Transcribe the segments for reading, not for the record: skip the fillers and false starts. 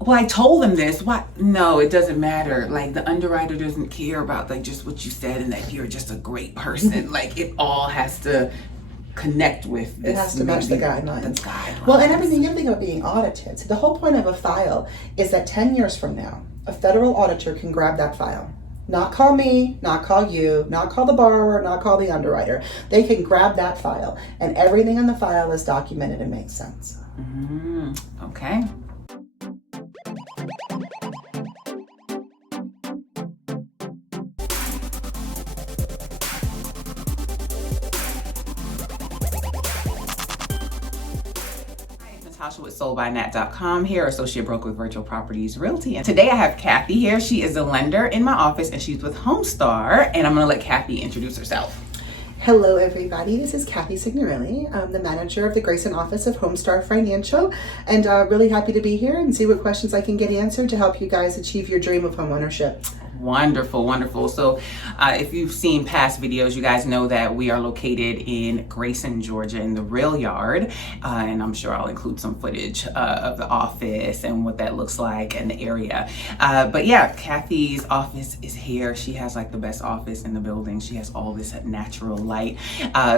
well, I told them this. Why? No, it doesn't matter. Like, the underwriter doesn't care about like just what you said and that you're just a great person. Like, it all has to connect with this. It has to match the guidelines. Well, and everything, you think about being audited. So the whole point of a file is that 10 years from now, a federal auditor can grab that file. Not call me, not call you, not call the borrower, not call the underwriter. They can grab that file, and everything in the file is documented and makes sense. Okay. Natasha with soldbynat.com here, associate broker with Virtual Properties Realty. And today I have Cathy here. She is a lender in my office and she's with Homestar. And I'm going to let Cathy introduce herself. Hello everybody, this is Cathy Signorile. I'm the manager of the Grayson office of Homestar Financial, and really happy to be here and see what questions I can get answered to help you guys achieve your dream of homeownership. Wonderful, wonderful. So if you've seen past videos, you guys know that we are located in Grayson, Georgia in the Rail Yard. And I'm sure I'll include some footage of the office and what that looks like and the area. But yeah, Cathy's office is here. She has like the best office in the building. She has all this natural light.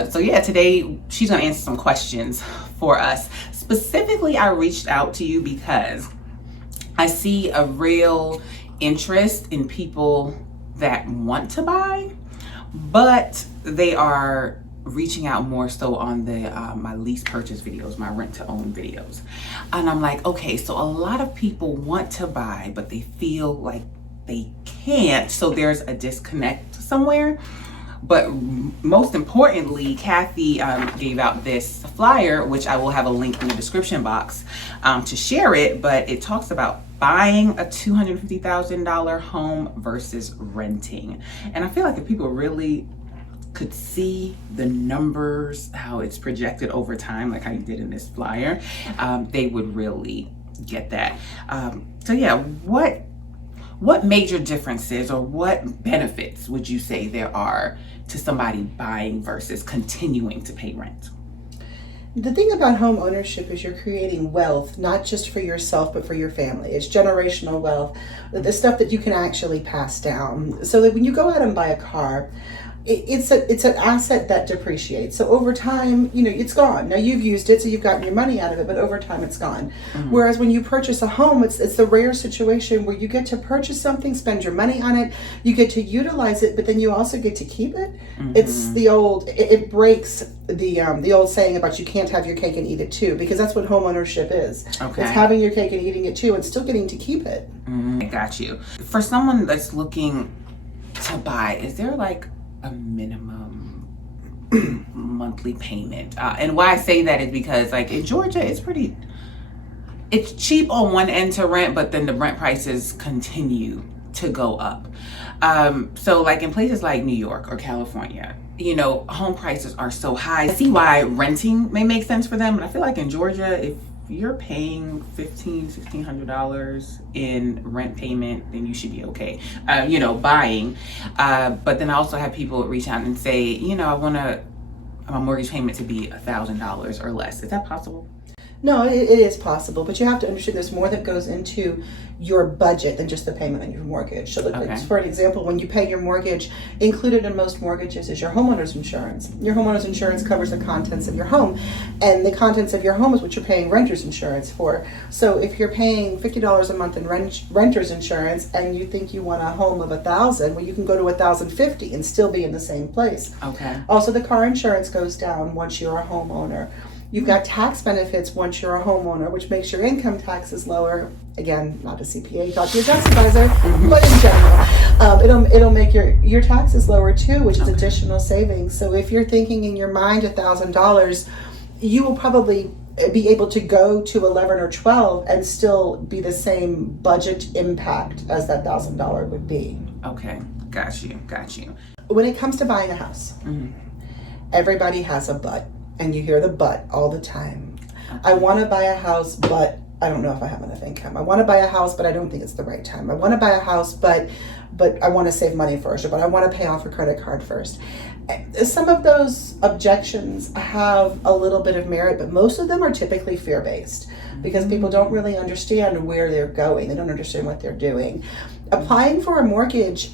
So yeah, today she's gonna answer some questions for us. Specifically, I reached out to you because I see a real interest in people that want to buy, but they are reaching out more so on the my lease purchase videos, my rent to own videos. And I'm like, okay, so a lot of people want to buy, but they feel like they can't. So there's a disconnect somewhere. But most importantly, Cathy gave out this flyer, which I will have a link in the description box to share it, but it talks about buying a $250,000 home versus renting. And I feel like if people really could see the numbers, how it's projected over time, like how you did in this flyer, they would really get that. So yeah, what major differences or what benefits would you say there are to somebody buying versus continuing to pay rent? The thing about home ownership is you're creating wealth, not just for yourself, but for your family. It's generational wealth, the stuff that you can actually pass down. So that when you go out and buy a car, it's an asset that depreciates. So over time, it's gone. Now you've used it, so you've gotten your money out of it, but over time it's gone. Whereas when you purchase a home, it's the rare situation where you get to purchase something, spend your money on it, you get to utilize it, but then you also get to keep it. It's the old, it breaks the old saying about you can't have your cake and eat it too, because that's what home ownership is. Okay. It's having your cake and eating it too, and still getting to keep it. I got you. For someone that's looking to buy, is there like a minimum monthly payment? And why I say that is because like in Georgia, it's cheap on one end to rent, but then the rent prices continue to go up. So like in places like New York or California, home prices are so high. I see why renting may make sense for them, but I feel like in Georgia, if you're paying $1,600 in rent payment, then you should be okay, buying. But then I also have people reach out and say, I want my mortgage payment to be $1,000 or less. Is that possible? No, it is possible, but you have to understand there's more that goes into your budget than just the payment on your mortgage. So, for an example, when you pay your mortgage, included in most mortgages is your homeowner's insurance. Your homeowner's insurance covers the contents of your home, and the contents of your home is what you're paying renter's insurance for. So if you're paying $50 a month in renter's insurance and you think you want a home of $1,000, well, you can go to $1,050 and still be in the same place. Okay. Also, the car insurance goes down once you're a homeowner. You've got tax benefits once you're a homeowner, which makes your income taxes lower. Again, not a CPA, talk to your tax advisor, but in general, it'll make your taxes lower too, which is additional savings. So if you're thinking in your mind $1,000, you will probably be able to go to 11 or 12 and still be the same budget impact as that $1,000 would be. Okay, got you. When it comes to buying a house, everybody has a but. And you hear the but all the time. Okay. I want to buy a house, but I don't know if I have enough income. I want to buy a house, but I don't think it's the right time. I want to buy a house, but I want to save money first, or but I want to pay off a credit card first. Some of those objections have a little bit of merit, but most of them are typically fear-based because people don't really understand where they're going. They don't understand what they're doing. Applying for a mortgage,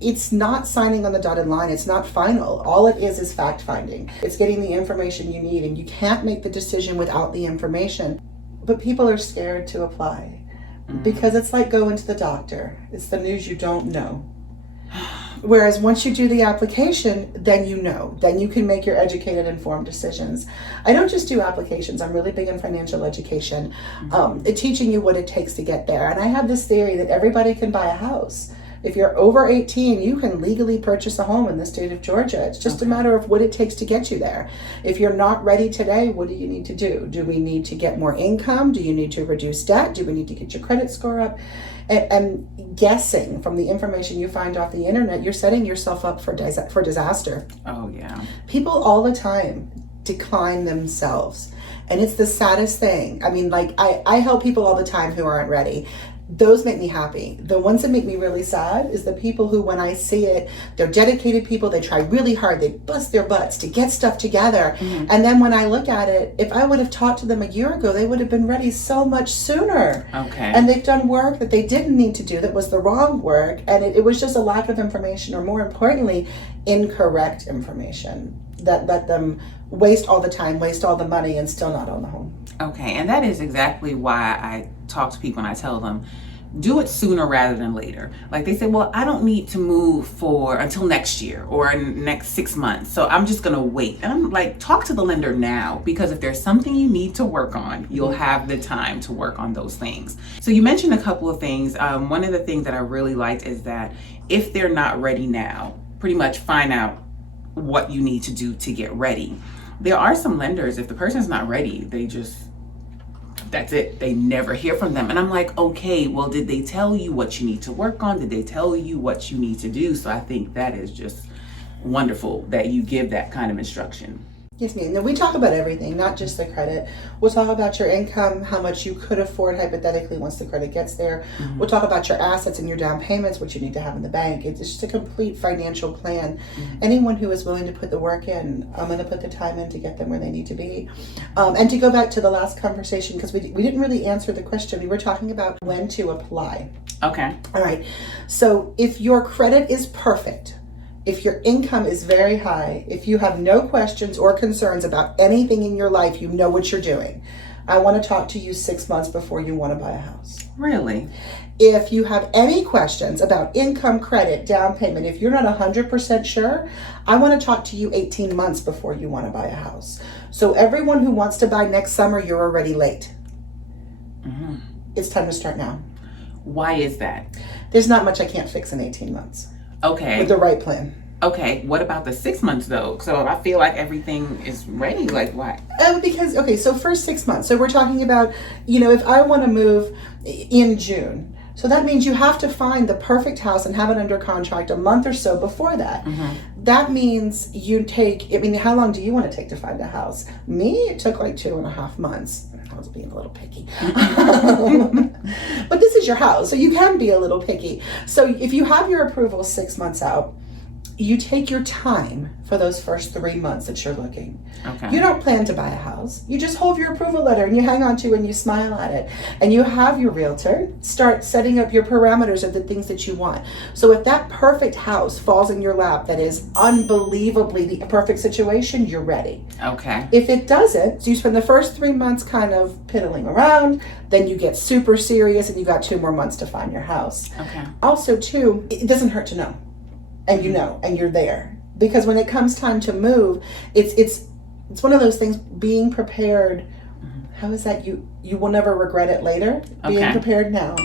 it's not signing on the dotted line. It's not final. All it is fact-finding. It's getting the information you need, and you can't make the decision without the information. But people are scared to apply because it's like going to the doctor. It's the news you don't know. Whereas once you do the application, then you know. Then you can make your educated, informed decisions. I don't just do applications. I'm really big in financial education, teaching you what it takes to get there. And I have this theory that everybody can buy a house. If you're over 18, you can legally purchase a home in the state of Georgia. It's just a matter of what it takes to get you there. If you're not ready today, what do you need to do? Do we need to get more income? Do you need to reduce debt? Do we need to get your credit score up? And guessing from the information you find off the internet, you're setting yourself up for disaster. Oh, yeah. People all the time decline themselves. And it's the saddest thing. I mean, like, I help people all the time who aren't ready. Those make me happy. The ones that make me really sad is the people who, when I see it, they're dedicated people. They try really hard. They bust their butts to get stuff together. And then when I look at it, if I would have talked to them a year ago, they would have been ready so much sooner. Okay. And they've done work that they didn't need to do that was the wrong work. And it was just a lack of information, or more importantly, incorrect information that let them waste all the time, waste all the money, and still not own the home. Okay, and that is exactly why I talk to people and I tell them, do it sooner rather than later. Like they say, well, I don't need to move until next year or next 6 months, so I'm just gonna wait. And I'm like, talk to the lender now, because if there's something you need to work on, you'll have the time to work on those things. So you mentioned a couple of things. One of the things that I really liked is that if they're not ready now, pretty much find out what you need to do to get ready. There are some lenders, if the person's not ready, that's it. They never hear from them. And I'm like, okay, well, did they tell you what you need to work on? Did they tell you what you need to do? So I think that is just wonderful that you give that kind of instruction. Yes, ma'am. Now, we talk about everything, not just the credit. We'll talk about your income, how much you could afford hypothetically once the credit gets there. We'll talk about your assets and your down payments, what you need to have in the bank. It's just a complete financial plan. Anyone who is willing to put the work in, I'm going to put the time in to get them where they need to be. And to go back to the last conversation, because we didn't really answer the question. We were talking about when to apply. Okay. All right. So if your credit is perfect, if your income is very high, if you have no questions or concerns about anything in your life, you know what you're doing, I want to talk to you 6 months before you want to buy a house. Really? If you have any questions about income, credit, down payment, if you're not 100% sure, I want to talk to you 18 months before you want to buy a house. So everyone who wants to buy next summer, you're already late. It's time to start now. Why is that? There's not much I can't fix in 18 months. Okay. With the right plan. Okay, what about the 6 months though? So I feel like everything is ready. Like what? Because, okay, so first 6 months. So we're talking about, if I want to move in June, so that means you have to find the perfect house and have it under contract a month or so before that. That means how long do you want to take to find a house? Me, it took like 2.5 months. I was being a little picky. But this is your house, so you can be a little picky. So if you have your approval 6 months out, you take your time for those first 3 months that you're looking. Okay. You don't plan to buy a house. You just hold your approval letter and you hang on to it and you smile at it. And you have your realtor start setting up your parameters of the things that you want. So if that perfect house falls in your lap that is unbelievably the perfect situation, you're ready. Okay. If it doesn't, so you spend the first 3 months kind of piddling around, then you get super serious and you got 2 more months to find your house. Okay. Also, too, it doesn't hurt to know. And and you're there. Because when it comes time to move, it's one of those things, being prepared. How is that? You will never regret it later. Okay. Being prepared now.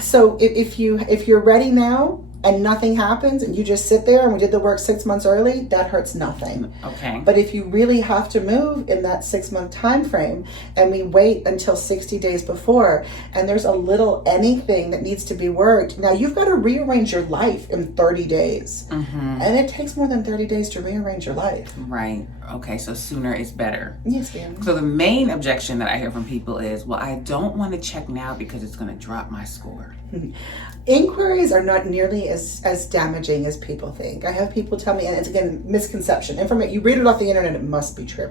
So if you're ready now and nothing happens and you just sit there and we did the work 6 months early, that hurts nothing. Okay. But if you really have to move in that 6 month time frame and we wait until 60 days before and there's a little anything that needs to be worked, now you've got to rearrange your life in 30 days. And it takes more than 30 days to rearrange your life. Right. Okay, so sooner is better. Yes, ma'am. So the main objection that I hear from people is, well, I don't want to check now because it's going to drop my score. Inquiries are not nearly as damaging as people think. I have people tell me, and it's again misconception. Information you read it off the internet, it must be true.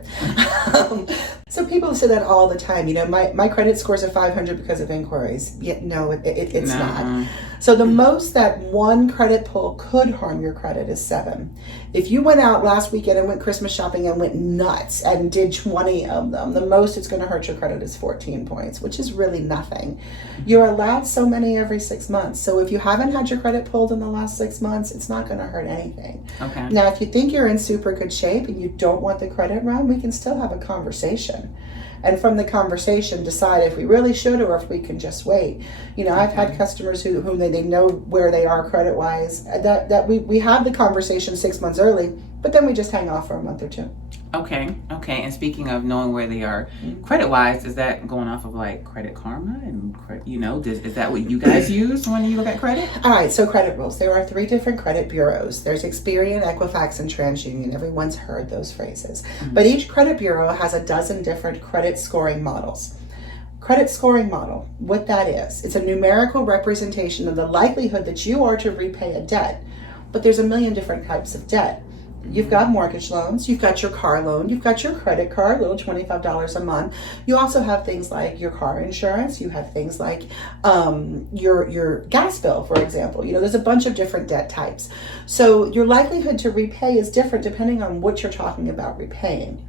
So people say that all the time. You know, my credit scores are 500 because of inquiries. Yet no, it's not. So the most that one credit pull could harm your credit is 7. If you went out last weekend and went Christmas shopping and went nuts and did 20 of them, the most it's going to hurt your credit is 14 points, which is really nothing. You're allowed so many every 6 months. So if you haven't had your credit pulled in the last 6 months, it's not going to hurt anything. Okay. Now, if you think you're in super good shape and you don't want the credit run, we can still have a conversation. And from the conversation, decide if we really should or if we can just wait. You know, I've had customers who they know where they are credit-wise, that we have the conversation 6 months early, but then we just hang off for a month or two. Okay. And speaking of knowing where they are credit-wise, is that going off of like Credit Karma and is that what you guys use when you look at credit? All right, so credit rules. There are 3 different credit bureaus. There's Experian, Equifax, and TransUnion. Everyone's heard those phrases. But each credit bureau has a dozen different credit scoring models. Credit scoring model, what that is, it's a numerical representation of the likelihood that you are to repay a debt. But there's a million different types of debt. You've got mortgage loans, you've got your car loan, you've got your credit card, little $25 a month. You also have things like your car insurance, you have things like your gas bill, for example. You know, there's a bunch of different debt types. So your likelihood to repay is different depending on what you're talking about repaying.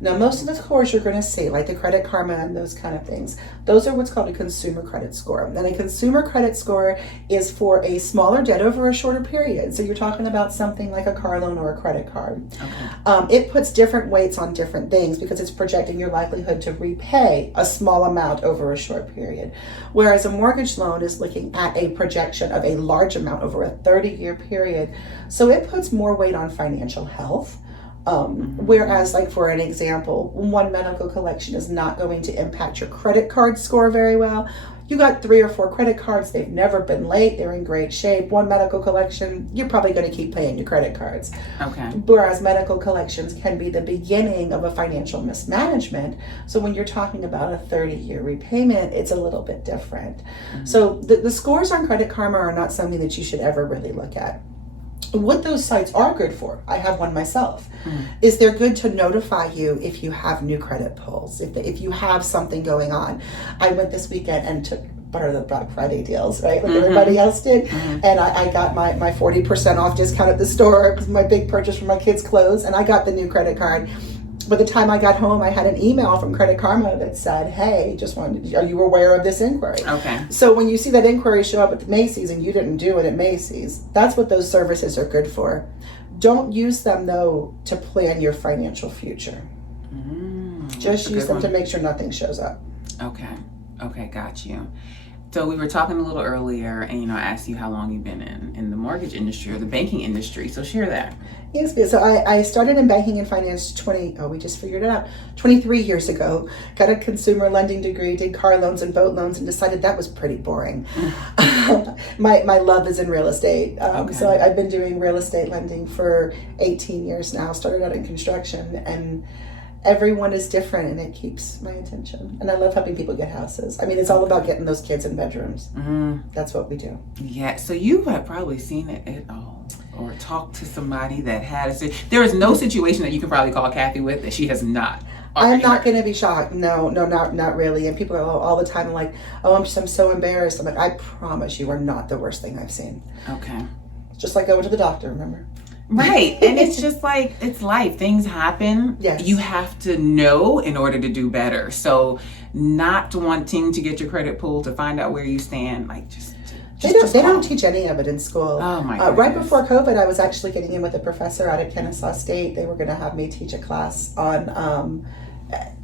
Now, most of the scores you're going to see, like the Credit Karma and those kind of things, those are what's called a consumer credit score. And a consumer credit score is for a smaller debt over a shorter period. So you're talking about something like a car loan or a credit card. Okay. It puts different weights on different things because it's projecting your likelihood to repay a small amount over a short period. Whereas a mortgage loan is looking at a projection of a large amount over a 30-year period. So it puts more weight on financial health. Whereas, like for an example, one medical collection is not going to impact your credit card score very well. You got 3 or 4 credit cards, they've never been late, they're in great shape. One medical collection, you're probably going to keep paying your credit cards. Okay. Whereas medical collections can be the beginning of a financial mismanagement. So when you're talking about a 30-year repayment, it's a little bit different. So the scores on Credit Karma are not something that you should ever really look at. What those sites are good for, I have one myself, is they're good to notify you if you have new credit pulls, if you have something going on. I went this weekend and took part of the Black Friday deals, right, like everybody else did, and I got my 40% off discount at the store. It was my big purchase for my kids' clothes, and I got the new credit card. By the time I got home, I had an email from Credit Karma that said, hey, are you aware of this inquiry? Okay. So when you see that inquiry show up at Macy's and you didn't do it at Macy's, that's what those services are good for. Don't use them, though, to plan your financial future. Just use them to make sure nothing shows up. Okay, got you. So we were talking a little earlier, and I asked you how long you've been in the mortgage industry or the banking industry. So share that. Yes, good. So I started in banking and finance 23 years ago. Got a consumer lending degree, did car loans and boat loans, and decided that was pretty boring. My love is in real estate. So I've been doing real estate lending for 18 years now. Started out in construction, and everyone is different, and it keeps my attention. And I love helping people get houses. I mean, it's all about getting those kids in bedrooms. That's what we do. Yeah. So you have probably seen it all, or talked to somebody that has it. There is no situation that you can probably call Cathy with that she has not. I'm not going to be shocked. No, not really. And people are all the time like, oh, I'm so embarrassed. I'm like, I promise you are not the worst thing I've seen. Okay. Just like going to the doctor, remember? Right. And it's just like, it's life. Things happen. Yes. You have to know in order to do better. So not wanting to get your credit pulled to find out where you stand, like they don't teach any of it in school. Oh my goodness. Right before COVID, I was actually getting in with a professor out at Kennesaw State. They were going to have me teach a class on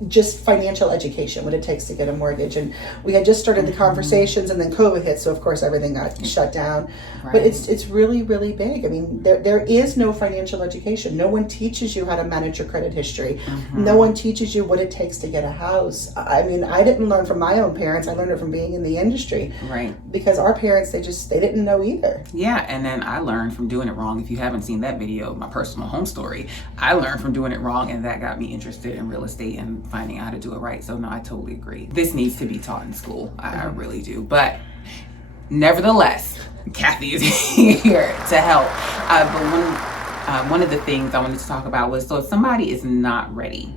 just financial education, what it takes to get a mortgage. And we had just started the conversations, and then COVID hit, so of course everything got shut down. Right. But it's really, really big. I mean, there is no financial education. No one teaches you how to manage your credit history. No one teaches you what it takes to get a house. I mean, I didn't learn from my own parents. I learned it from being in the industry. Right. Because our parents, they didn't know either. Yeah, and then I learned from doing it wrong. If you haven't seen that video, my personal home story, I learned from doing it wrong, and that got me interested in real estate and finding out how to do it right. So no, I totally agree. This needs to be taught in school. I really do. But nevertheless, Cathy is here to help. But one of the things I wanted to talk about was, so if somebody is not ready,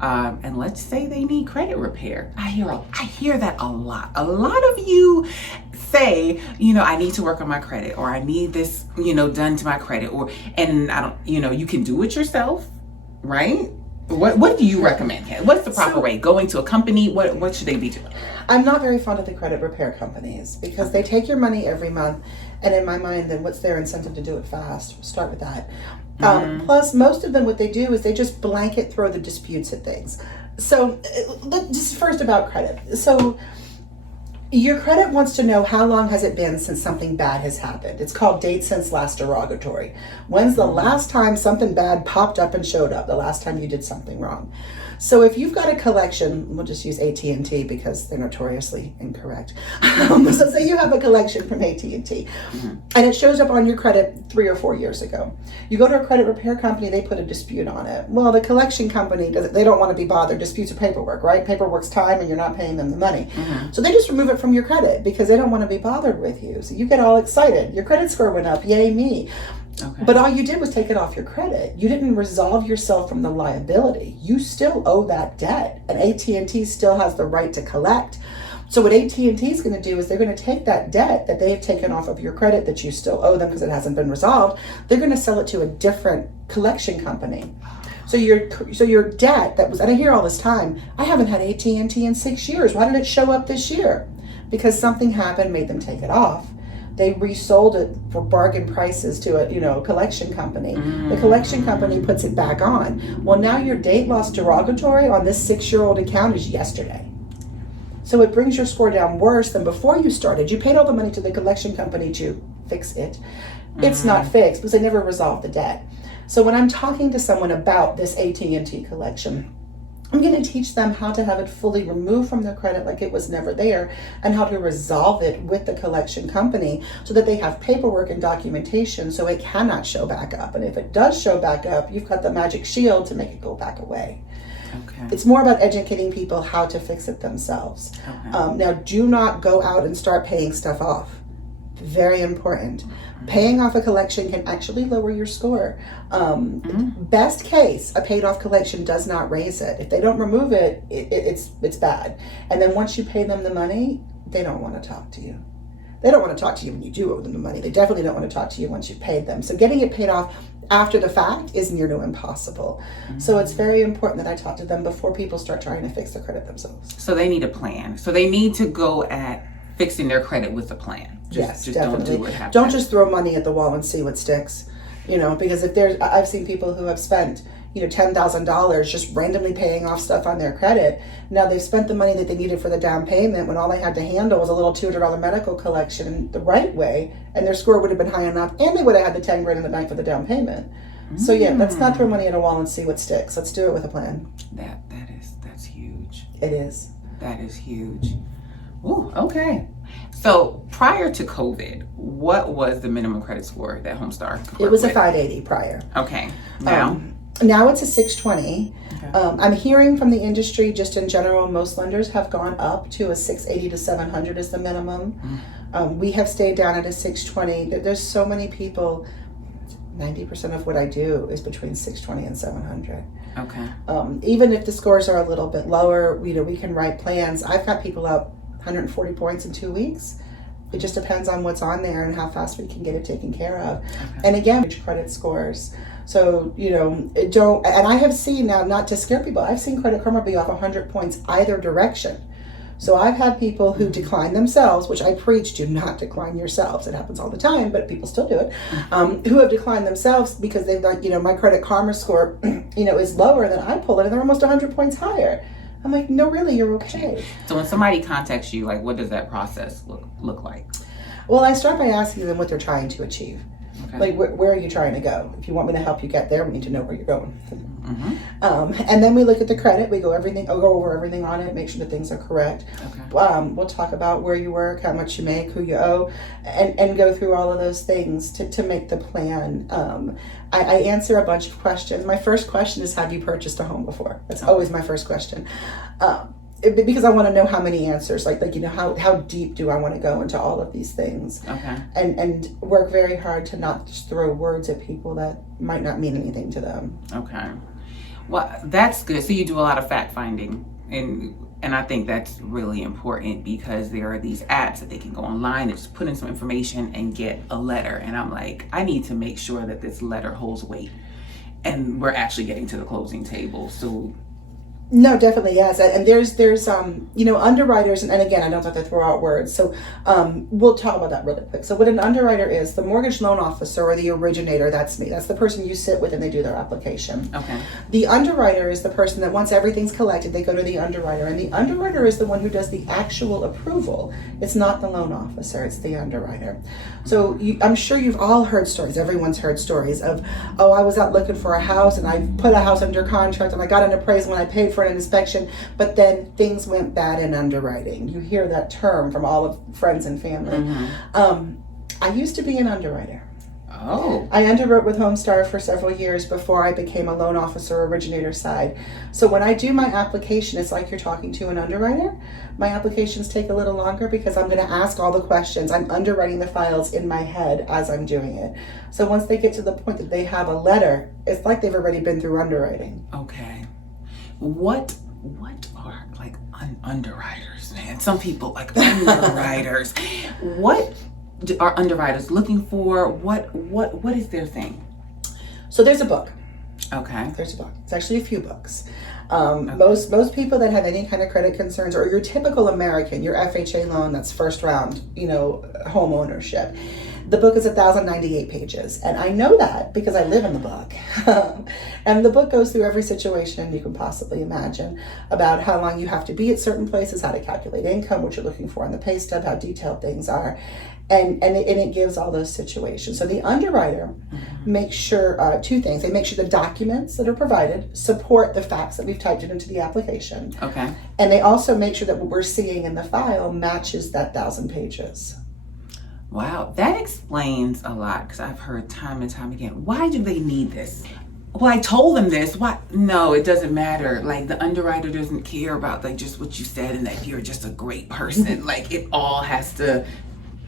and let's say they need credit repair. I hear that a lot. A lot of you say, I need to work on my credit, or I need this, done to my credit, and I don't, you can do it yourself, right? What do you recommend, Kat? What's the proper way? Going to a company? What should they be doing? I'm not very fond of the credit repair companies because they take your money every month, and in my mind, then what's their incentive to do it fast? We'll start with that. Plus, most of them, what they do is they just blanket throw the disputes at things. So, just first about credit. So, your credit wants to know how long has it been since something bad has happened. It's called date since last derogatory. When's the last time something bad popped up and showed up? The last time you did something wrong. So if you've got a collection, we'll just use AT&T because they're notoriously incorrect. So say you have a collection from AT&T and it shows up on your credit 3 or 4 years ago. You go to a credit repair company, they put a dispute on it. Well, the collection company, they don't want to be bothered. Disputes are paperwork, right? Paperwork's time and you're not paying them the money. So they just remove it from your credit because they don't want to be bothered with you. So you get all excited. Your credit score went up. Yay me. Okay. But all you did was take it off your credit. You didn't resolve yourself from the liability. You still owe that debt, and AT&T still has the right to collect. So what AT&T is going to do is they're going to take that debt that they've taken off of your credit that you still owe them because it hasn't been resolved. They're going to sell it to a different collection company. So your debt that was, and I hear all this time, I haven't had AT&T in 6 years. Why did it show up this year? Because something happened, made them take it off. They resold it for bargain prices to a collection company. The collection company puts it back on. Well, now your date loss derogatory on this 6-year-old account is yesterday. So it brings your score down worse than before you started. You paid all the money to the collection company to fix it. It's not fixed because they never resolved the debt. So when I'm talking to someone about this AT&T collection, I'm going to teach them how to have it fully removed from their credit like it was never there, and how to resolve it with the collection company so that they have paperwork and documentation so it cannot show back up. And if it does show back up, you've got the magic shield to make it go back away. Okay. It's more about educating people how to fix it themselves. Okay. Now, do not go out and start paying stuff off. Very important. Paying off a collection can actually lower your score. Best case, a paid off collection does not raise it. If they don't remove it, it's bad. And then once you pay them the money, they don't want to talk to you. They don't want to talk to you when you do owe them the money. They definitely don't want to talk to you once you've paid them. So getting it paid off after the fact is near to impossible. So it's very important that I talk to them before people start trying to fix their credit themselves. So they need a plan. So they need to go at fixing their credit with a plan. Just Don't definitely. do what happens. Don't just throw money at the wall and see what sticks. Because if I've seen people who have spent, $10,000 just randomly paying off stuff on their credit. Now they've spent the money that they needed for the down payment when all they had to handle was a little $200 medical collection the right way, and their score would have been high enough, and they would have had the 10 grand in the bank for the down payment. So yeah, let's not throw money at a wall and see what sticks. Let's do it with a plan. That's huge. It is. That is huge. Ooh, okay. So prior to COVID, what was the minimum credit score that Homestar could work It was a with? 580 prior. Okay. Now? Now it's a 620. Okay. I'm hearing from the industry, just in general, most lenders have gone up to a 680 to 700 is the minimum. We have stayed down at a 620. There's so many people. 90% of what I do is between 620 and 700. Okay. Even if the scores are a little bit lower, we can write plans. I've got people up 140 points in 2 weeks. It just depends on what's on there and how fast we can get it taken care of. Okay. And again, credit scores. So, don't, and I have seen now, not to scare people, I've seen Credit Karma be off 100 points either direction. So I've had people who decline themselves, which I preach, do not decline yourselves. It happens all the time, but people still do it. Who have declined themselves because they've got, my Credit Karma score, is lower than I pull it, and they're almost 100 points higher. I'm like, no, really, you're okay. So when somebody contacts you, like, what does that process look like? Well, I start by asking them what they're trying to achieve. Okay. Like, where are you trying to go? If you want me to help you get there, we need to know where you're going. Mm-hmm. And then we look at the credit. We go over everything on it, make sure that things are correct. Okay. We'll talk about where you work, how much you make, who you owe, and go through all of those things to make the plan. I answer a bunch of questions. My first question is, have you purchased a home before? That's always my first question. Because I want to know how many answers, like how deep do I want to go into all of these things. Okay. And work very hard to not just throw words at people that might not mean anything to them. Okay. Well, that's good. So you do a lot of fact finding, and I think that's really important, because there are these apps that they can go online and just put in some information and get a letter. And I'm like, I need to make sure that this letter holds weight and we're actually getting to the closing table. So No, definitely, yes. And there's underwriters, and again, I don't have to throw out words. So we'll talk about that really quick. So what an underwriter is, the mortgage loan officer or the originator, that's me. That's the person you sit with and they do their application. okay. The underwriter is the person that once everything's collected, they go to the underwriter. And the underwriter is the one who does the actual approval. It's not the loan officer, it's the underwriter. So I'm sure you've all heard stories. Everyone's heard stories of, oh, I was out looking for a house and I put a house under contract and I got an appraisal and I paid for an inspection, but then things went bad in underwriting. You hear that term from all of friends and family. Mm-hmm. I used to be an underwriter. Oh. I underwrote with Homestar for several years before I became a loan officer originator side. So when I do my application, it's like you're talking to an underwriter. My applications take a little longer because I'm going to ask all the questions. I'm underwriting the files in my head as I'm doing it. So once they get to the point that they have a letter, it's like they've already been through underwriting. Okay. What are like underwriters, man? Some people like underwriters. What are underwriters looking for? What is their thing? So there's a book. Okay. There's a book. It's actually a few books. Okay. Most people that have any kind of credit concerns, or your typical American, your FHA loan, that's first round, home ownership. The book is 1,098 pages, and I know that because I live in the book. And the book goes through every situation you can possibly imagine about how long you have to be at certain places, how to calculate income, what you're looking for on the pay stub, how detailed things are, and it gives all those situations. So the underwriter makes sure two things. They make sure the documents that are provided support the facts that we've typed it into the application. Okay. And they also make sure that what we're seeing in the file matches that 1,000 pages. Wow, that explains a lot, because I've heard time and time again, why do they need this? Well, I told them this. Why? No, it doesn't matter. Like, the underwriter doesn't care about like just what you said and that you're just a great person. Like, it all has to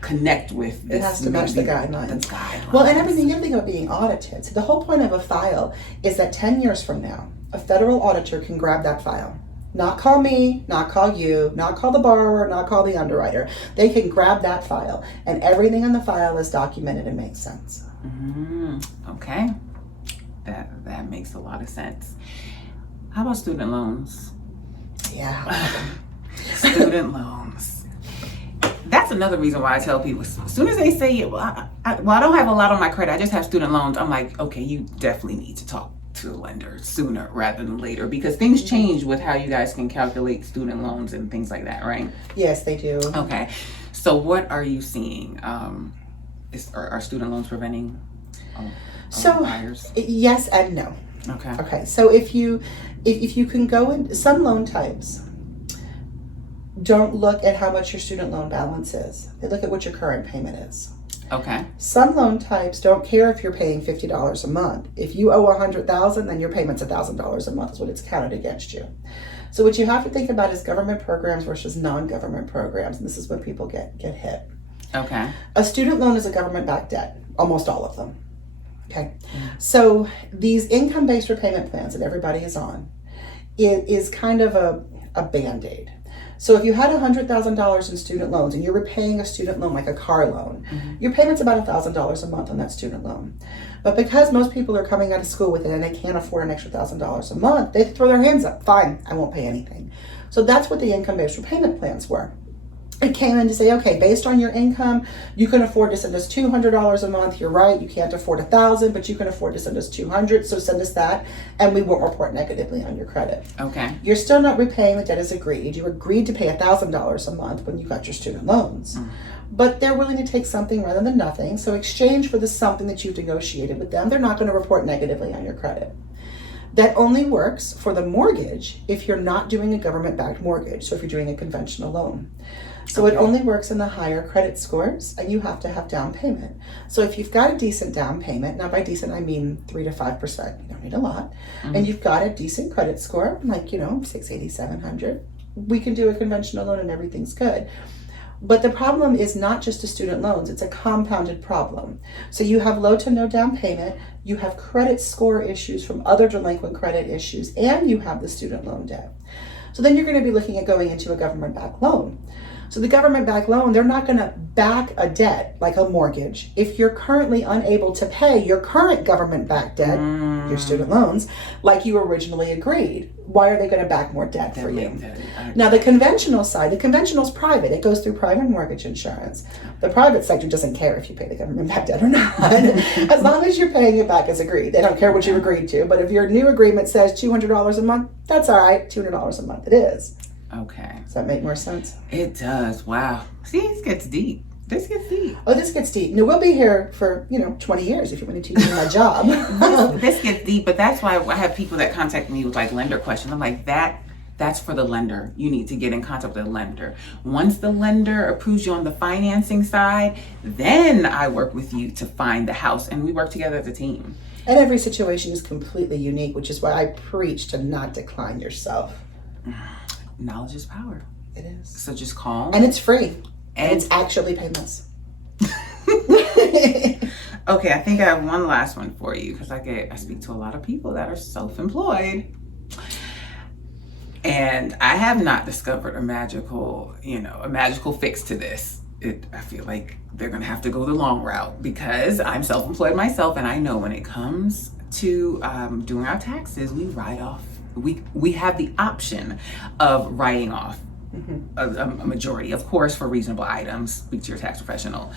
connect with this. It has to match the guidelines. Well, and everything, you have to think about being audited. So the whole point of a file is that 10 years from now, a federal auditor can grab that file. Not call me, not call you, not call the borrower, not call the underwriter. They can grab that file, and everything in the file is documented and makes sense. Okay, that makes a lot of sense. How about student loans? Yeah. Student loans. That's another reason why I tell people, as soon as they say, I don't have a lot on my credit, I just have student loans, I'm like, okay, you definitely need to talk to a lender sooner rather than later, because things change with how you guys can calculate student loans and things like that, right? Yes, they do. Okay, so what are you seeing? Are student loans preventing buyers? Yes and no. Okay, so if you can go in, some loan types don't look at how much your student loan balance is. They look at what your current payment is. Okay. Some loan types don't care if you're paying $50 a month. If you owe $100,000, then your payment's $1,000 a month is what it's counted against you. So what you have to think about is government programs versus non-government programs, and this is when people get hit. Okay. A student loan is a government-backed debt, almost all of them. Okay. So these income-based repayment plans that everybody is on, it is kind of a Band-Aid. So if you had $100,000 in student loans and you're repaying a student loan like a car loan, your payment's about $1,000 a month on that student loan. But because most people are coming out of school with it and they can't afford an extra $1,000 a month, they throw their hands up. Fine, I won't pay anything. So that's what the income-based repayment plans were. it came in to say, okay, based on your income, you can afford to send us $200 a month. You're right, you can't afford $1,000, but you can afford to send us $200. So send us that, and we won't report negatively on your credit. Okay. You're still not repaying the debt as agreed. You agreed to pay $1,000 a month when you got your student loans, but they're willing to take something rather than nothing. So exchange for the something that you've negotiated with them, they're not going to report negatively on your credit. That only works for the mortgage if you're not doing a government-backed mortgage. So if you're doing a conventional loan. So it only works in the higher credit scores, and you have to have down payment. So if you've got a decent down payment, now by decent I mean 3 to 5%, you don't need a lot, and you've got a decent credit score, like 680, 700, we can do a conventional loan and everything's good. But the problem is not just the student loans, it's a compounded problem. So you have low to no down payment, you have credit score issues from other delinquent credit issues, and you have the student loan debt. So then you're going to be looking at going into a government-backed loan. So the government-backed loan, they're not going to back a debt like a mortgage. If you're currently unable to pay your current government-backed debt, your student loans, like you originally agreed, why are they going to back more debt for you? Now the conventional side, the conventional is private. It goes through private mortgage insurance. The private sector doesn't care if you pay the government-backed debt or not. As long as you're paying it back as agreed. They don't care what you agreed to. But if your new agreement says $200 a month, that's all right. $200 a month it is. Okay. Does that make more sense? It does. Wow. See, this gets deep. This gets deep. Oh, this gets deep. No, we'll be here for, 20 years if you want to teach me my job. This gets deep, but that's why I have people that contact me with like lender questions. I'm like, that's for the lender. You need to get in contact with the lender. Once the lender approves you on the financing side, then I work with you to find the house, and we work together as a team. And every situation is completely unique, which is why I preach to not decline yourself. Knowledge is power. It is. So just call. And it's free. And it's actually painless. Okay, I think I have one last one for you, because I speak to a lot of people that are self-employed. And I have not discovered a magical fix to this. I feel like they're gonna have to go the long route, because I'm self-employed myself, and I know when it comes to doing our taxes, we write off. We have the option of writing off a majority, of course, for reasonable items. Speak to your tax professional.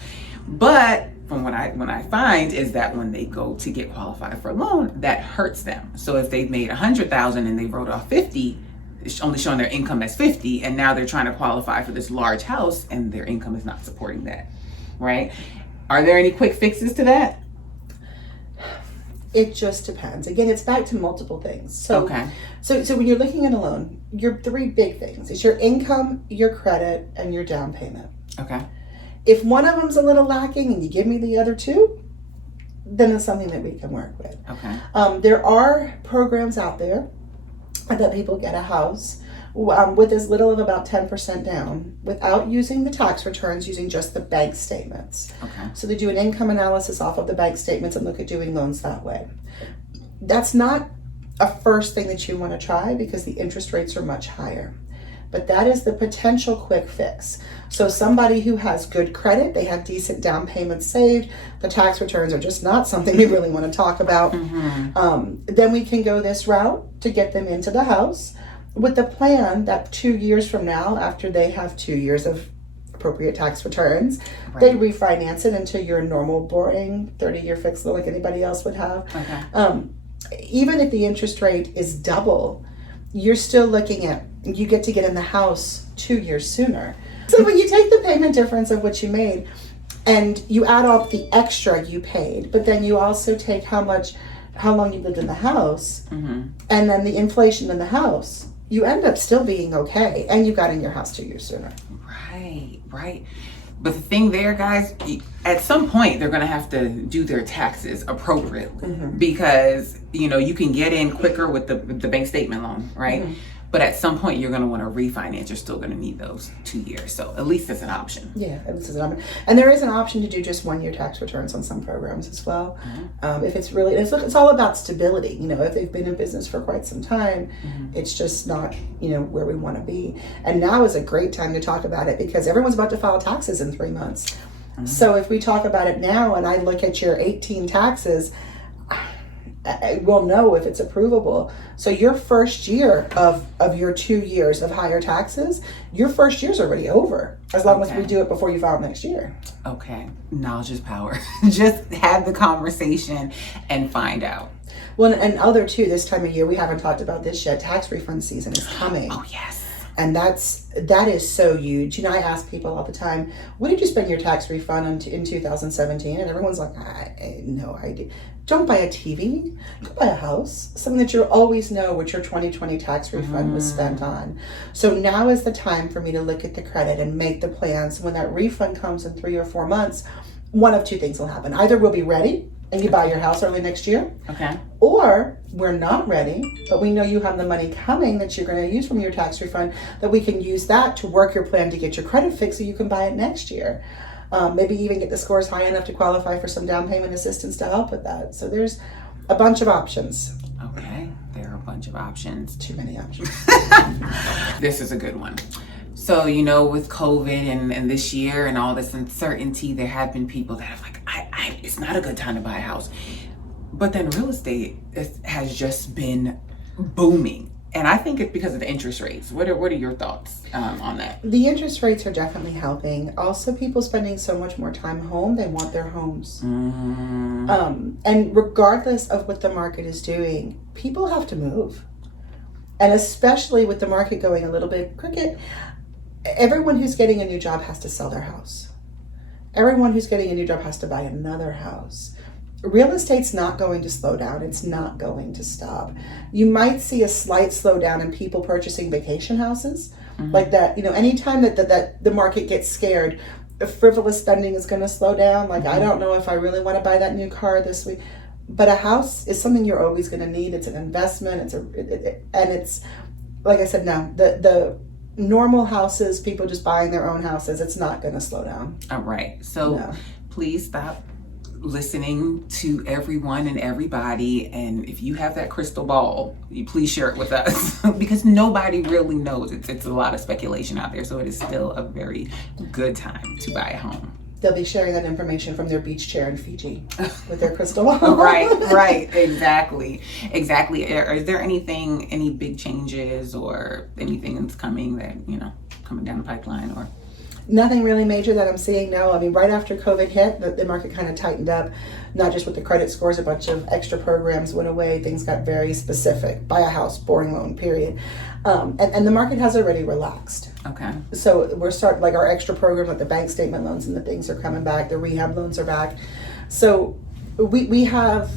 But from what I find is that when they go to get qualified for a loan, that hurts them. So if they've made $100,000 and they wrote off 50, it's only showing their income as 50, and now they're trying to qualify for this large house, and their income is not supporting that, right? Are there any quick fixes to that? It just depends. Again, it's back to multiple things. So when you're looking at a loan, your three big things is your income, your credit, and your down payment. Okay. If one of them's a little lacking and you give me the other two, then it's something that we can work with. Okay. There are programs out there that people get a house with as little of about 10% down without using the tax returns, using just the bank statements. Okay. So they do an income analysis off of the bank statements and look at doing loans that way. That's not a first thing that you want to try, because the interest rates are much higher. But that is the potential quick fix. So somebody who has good credit, they have decent down payments saved, the tax returns are just not something we really want to talk about. Then we can go this route to get them into the house, with the plan that 2 years from now, after they have 2 years of appropriate tax returns, they refinance it into your normal, boring 30-year fixed like anybody else would have. Okay. Even if the interest rate is double, you're still looking at, you get to get in the house 2 years sooner. So when you take the payment difference of what you made and you add up the extra you paid, but then you also take how long you lived in the house, and then the inflation in the house, you end up still being okay, and you got in your house 2 years sooner. Right. But the thing there, guys, at some point they're gonna have to do their taxes appropriately, because you can get in quicker with the bank statement loan, right? But at some point you're gonna want to refinance. You're still gonna need those 2 years. So at least it's an option. Yeah, at least it's an option. And there is an option to do just 1 year tax returns on some programs as well. If it's really, it's all about stability. If they've been in business for quite some time, it's just not, where we want to be. And now is a great time to talk about it, because everyone's about to file taxes in 3 months. So if we talk about it now and I look at your 18 taxes, we'll know if it's approvable. So your first year of your 2 years of higher taxes, your first year's already over, as long as we do it before you file next year. Okay, knowledge is power. Just have the conversation and find out. Well, and other too, this time of year, we haven't talked about this yet, tax refund season is coming. Oh, yes. And that is so huge. You know, I ask people all the time, what did you spend your tax refund in 2017? And everyone's like, I had no idea. Don't buy a TV, go buy a house, something that you always know what your 2020 tax refund was spent on. So now is the time for me to look at the credit and make the plans. When that refund comes in 3 or 4 months, one of two things will happen. Either we'll be ready and you buy your house early next year. Okay. Or we're not ready, but we know you have the money coming that you're going to use from your tax refund, that we can use that to work your plan to get your credit fixed so you can buy it next year. Maybe even get the scores high enough to qualify for some down payment assistance to help with that. So there's a bunch of options. Okay, there are a bunch of options. Too many options. This is a good one. So, you know, with COVID and this year and all this uncertainty, there have been people that have like, it's not a good time to buy a house. But then real estate has just been booming. And I think it's because of the interest rates. What are your thoughts on that? The interest rates are definitely helping. Also, people spending so much more time home, they want their homes. And regardless of what the market is doing, people have to move. And especially with the market going a little bit crooked, everyone who's getting a new job has to sell their house. Everyone who's getting a new job has to buy another house. Real estate's not going to slow down. It's not going to stop. You might see a slight slowdown in people purchasing vacation houses. Like that, you know, anytime that the market gets scared, frivolous spending is going to slow down. Like, I don't know if I really want to buy that new car this week. But a house is something you're always going to need. It's an investment. And it's, like I said, no, the normal houses, people just buying their own houses, it's not going to slow down. All right. So please stop listening to everyone and everybody, and if you have that crystal ball, you please share it with us because nobody really knows. It's a lot of speculation out there, so it is still a very good time to buy a home. They'll be sharing that information from their beach chair in Fiji with their crystal ball. right, exactly. Is there any big changes or anything that's coming that, you know, coming down the pipeline? Or nothing really major that I'm seeing, no. I mean, right after COVID hit, the market kind of tightened up, not just with the credit scores, a bunch of extra programs went away, things got very specific. Buy a house, boring loan, period. And the market has already relaxed. Okay. So we're starting, like our extra programs, like the bank statement loans and the things are coming back, the rehab loans are back. So we have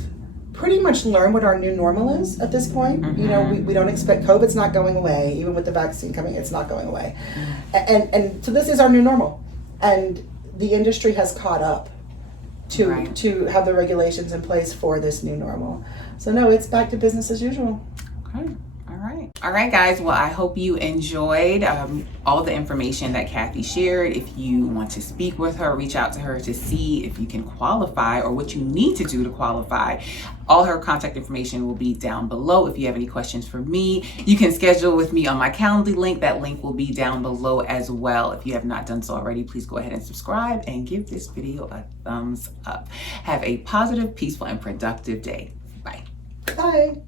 pretty much learned what our new normal is at this point. You know, we don't expect, COVID's not going away. Even with the vaccine coming, it's not going away. And so this is our new normal. And the industry has caught up to have the regulations in place for this new normal. So no, it's back to business as usual. Okay. All right, guys. Well, I hope you enjoyed all the information that Cathy shared. If you want to speak with her, reach out to her to see if you can qualify or what you need to do to qualify. All her contact information will be down below. If you have any questions for me, you can schedule with me on my Calendly link. That link will be down below as well. If you have not done so already, please go ahead and subscribe and give this video a thumbs up. Have a positive, peaceful, and productive day. Bye. Bye.